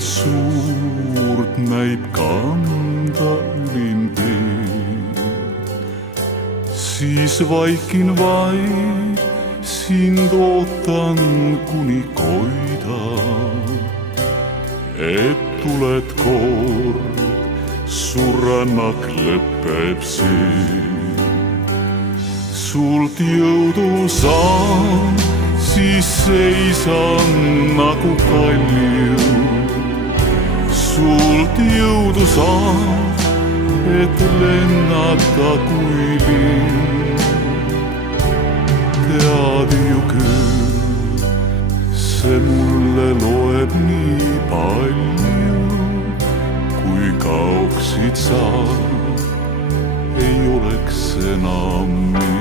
keset suurt näib kanda ülim tee. Siis vaikin vaid, sind ootan kuni koida, et tuled kord, su rannak lõpeb siin. Sult jõudu saan, siis seisan nagu kalju. Sult jõudu saan, et lennata kui lind. Tead ju küll, see mulle loeb nii palju, kui kaoksid sa, ei oleks enam mind.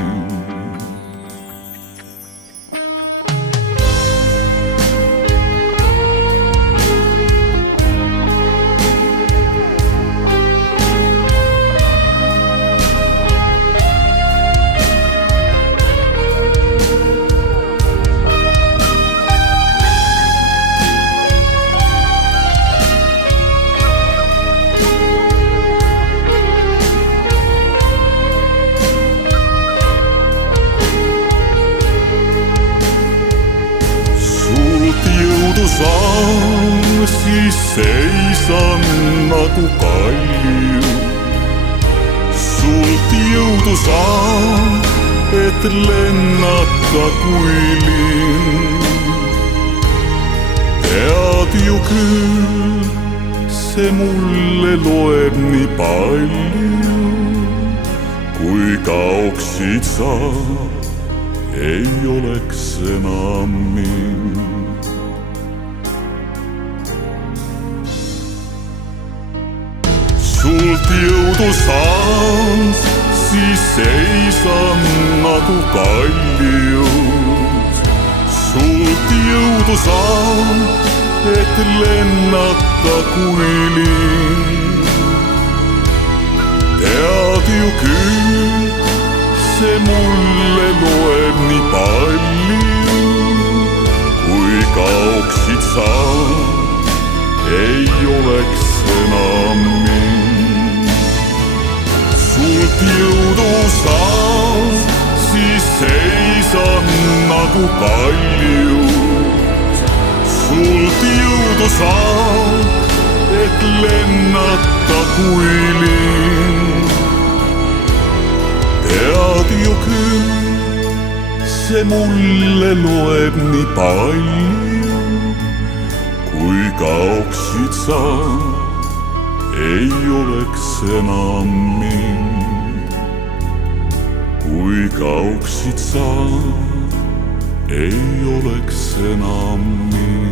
Saan, siis seisan nagu kalju. Sult jõudu saan, et lennata kui lind. Tead ju küll, see mulle loeb nii palju, kui kaoksid sa, ei oleks enam mind. Sult jõudu saan, siis seisan nagu kaljud. Sult jõudu saan, et lennata kui lind. Tead ju küll, see mulle loeb nii palju, kui kaoksid sa, ei oleks enam mind. Sult jõudu saan, siis seisan nagu kaljud. Sult jõudu saan, et lennata kui lind. Tead ju küll, see mulle loeb nii palju, kui kaoksid sa, ei oleks enam mind. Kui kaoksid sa, ei oleks enam mind.